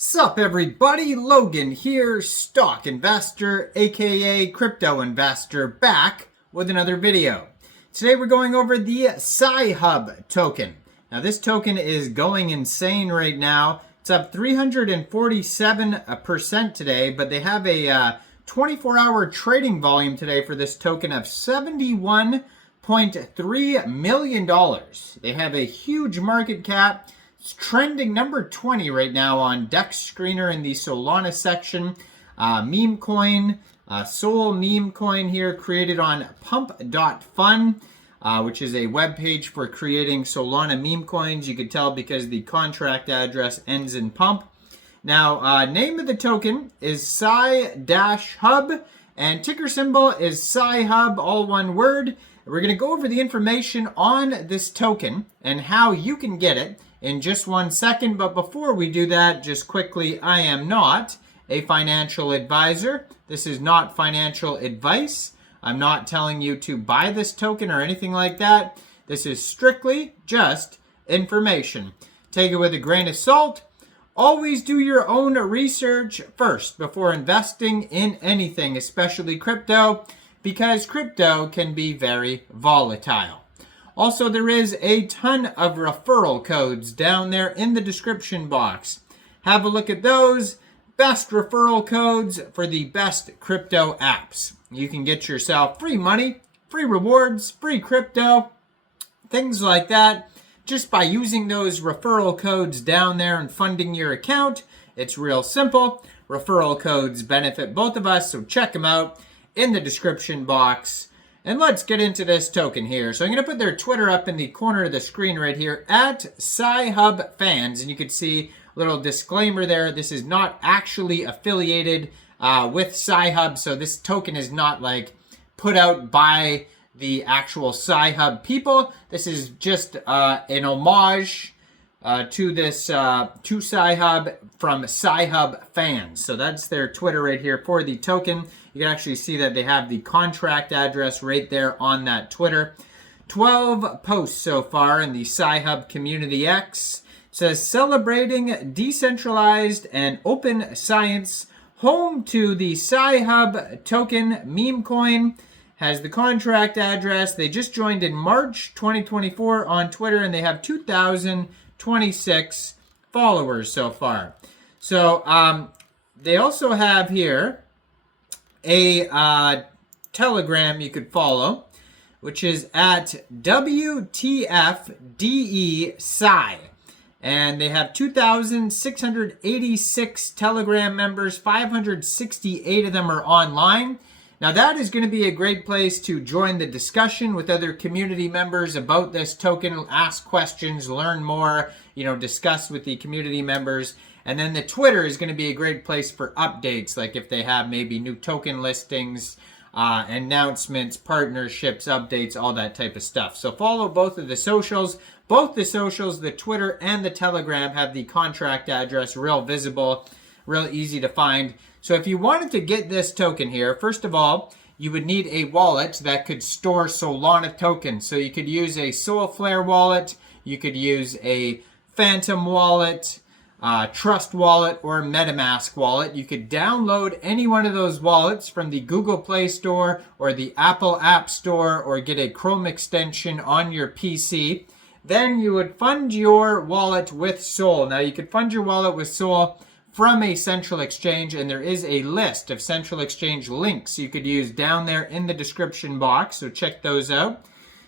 Sup everybody, Logan here, stock investor, aka crypto investor, back with another video. Today we're going over the Sci-Hub token. Now this token is going insane right now. It's up 347% today, but they have a 24-hour trading volume today for this token of $71.3 million. They have a huge market cap. It's trending number 20 right now on Dex Screener in the Solana section. Memecoin, Sol Memecoin here, created on pump.fun, which is a web page for creating Solana meme coins. You could tell because the contract address ends in pump. Now, name of the token is Sci-Hub, and ticker symbol is Sci-Hub, all one word. We're going to go over the information on this token and how you can get it in just 1 second. But before we do that, just quickly, I am not a financial advisor. This is not financial advice. I'm not telling you to buy this token or anything like that. This is strictly just information. Take it with a grain of salt. Always do your own research first before investing in anything, especially crypto, because crypto can be very volatile. Also, there is a ton of referral codes down there in the description box. Have a look at those. Best referral codes for the best crypto apps. You can get yourself free money, free rewards, free crypto, things like that, just by using those referral codes down there and funding your account. It's real simple. Referral codes benefit both of us, so check them out in the description box. And let's get into this token here. So I'm going to put their Twitter up in the corner of the screen right here, at Sci-Hub fans. And you can see a little disclaimer there. This is not actually affiliated with Sci-Hub. So this token is not like put out by the actual Sci-Hub people. This is just an homage to Sci-Hub from Sci-Hub fans. So that's their Twitter right here for the token. You can actually see that they have the contract address right there on that Twitter. 12 posts so far in the Sci-Hub Community X. It says, celebrating decentralized and open science, home to the Sci-Hub token Memecoin. Has the contract address. They just joined in March 2024 on Twitter, and they have 2,026 followers so far. So they also have here a Telegram you could follow, which is at WTFDE and they have 2,686 Telegram members. 568 of them are online. Now that is going to be a great place to join the discussion with other community members about this token, ask questions, learn more, discuss with the community members. And then the Twitter is going to be a great place for updates, like if they have maybe new token listings, announcements, partnerships, updates, all that type of stuff. So follow both of the socials. Both the socials, the Twitter and the Telegram, have the contract address real visible, real easy to find. So if you wanted to get this token here, first of all, you would need a wallet that could store Solana tokens. So you could use a Soulflare wallet, you could use a Phantom wallet, Trust wallet, or MetaMask wallet. You could download any one of those wallets from the Google Play Store or the Apple App Store, or get a Chrome extension on your PC. Then you would fund your wallet with Sol. Now you could fund your wallet with Sol from a central exchange, and there is a list of central exchange links you could use down there in the description box, so check those out.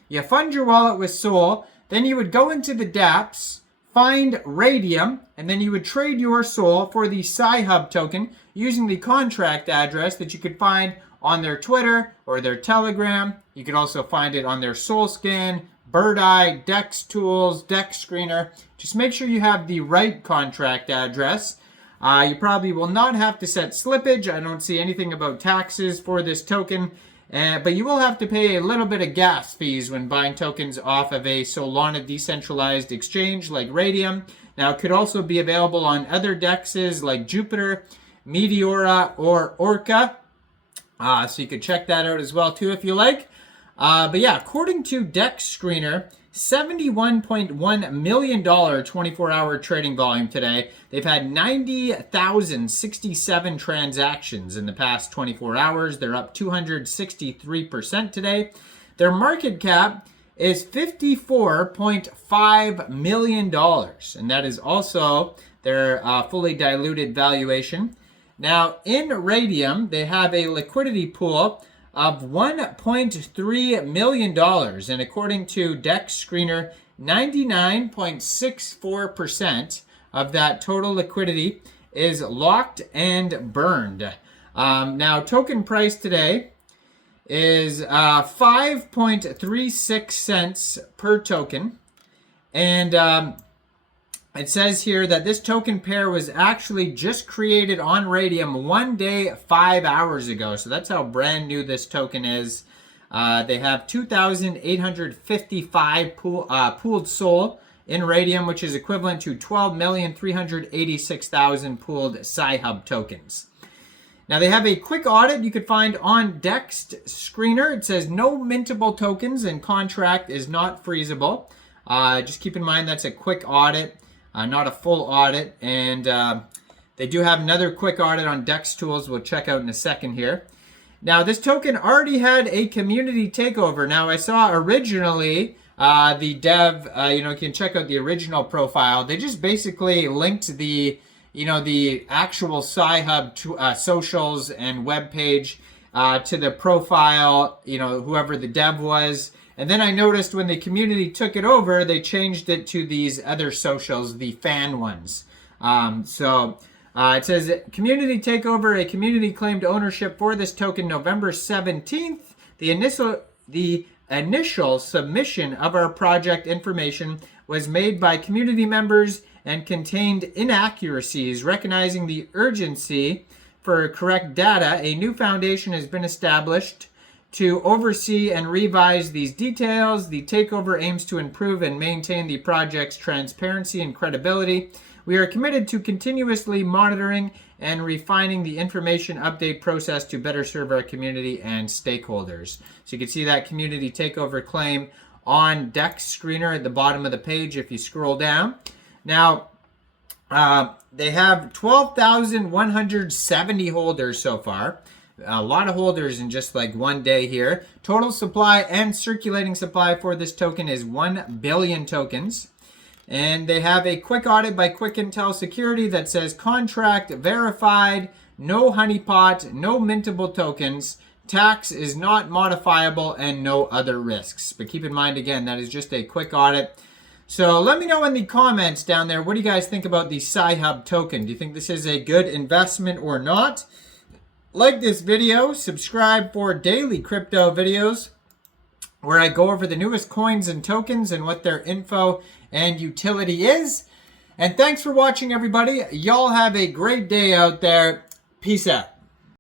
You fund your wallet with Sol, then you would go into the dApps, find Raydium, and then you would trade your Sol for the Sci-Hub token using the contract address that you could find on their Twitter or their Telegram. You could also find it on their SolScan, Birdeye, Dex Tools, Dex Screener. Just make sure you have the right contract address. You probably will not have to set slippage. I don't see anything about taxes for this token. But you will have to pay a little bit of gas fees when buying tokens off of a Solana decentralized exchange like Raydium. Now, it could also be available on other dexes like Jupiter, Meteora, or Orca. So you could check that out as well too if you like. But yeah, according to Dex Screener, $71.1 million 24-hour trading volume today. They've had 90,067 transactions in the past 24 hours. They're up 263% today. Their market cap is $54.5 million, and that is also their fully diluted valuation. Now, in Raydium, they have a liquidity pool of $1.3 million, and according to Dex Screener, 99.64% of that total liquidity is locked and burned. Now, token price today is 5.36 cents per token, and it says here that this token pair was actually just created on Raydium 1 day, 5 hours ago. So that's how brand new this token is. They have 2,855 pooled SOL in Raydium, which is equivalent to 12,386,000 pooled Sci-Hub tokens. Now they have a quick audit you could find on Dex Screener. It says no mintable tokens and contract is not freezable. Just keep in mind that's a quick audit. Not a full audit, and they do have another quick audit on Dex Tools we'll check out in a second here. Now, this token already had a community takeover. Now, I saw originally the dev, you can check out the original profile. They just basically linked the, the actual Sci-Hub socials and web page to the profile, whoever the dev was. And then I noticed when the community took it over, they changed it to these other socials, the fan ones. It says, community takeover, a community claimed ownership for this token November 17th. The initial submission of our project information was made by community members and contained inaccuracies. Recognizing the urgency for correct data, a new foundation has been established to oversee and revise these details. The takeover aims to improve and maintain the project's transparency and credibility. We are committed to continuously monitoring and refining the information update process to better serve our community and stakeholders. So you can see that community takeover claim on Dex Screener at the bottom of the page if you scroll down. Now, they have 12,170 holders so far. A lot of holders in just like 1 day here. Total supply and circulating supply for this token is 1 billion tokens. And they have a quick audit by Quick Intel Security that says contract verified, no honeypot, no mintable tokens, tax is not modifiable, and no other risks. But keep in mind, again, that is just a quick audit. So let me know in the comments down there, what do you guys think about the Sci-Hub token? Do you think this is a good investment or not? Like this video, subscribe for daily crypto videos where I go over the newest coins and tokens and what their info and utility is. And thanks for watching, everybody. Y'all have a great day out there. Peace out.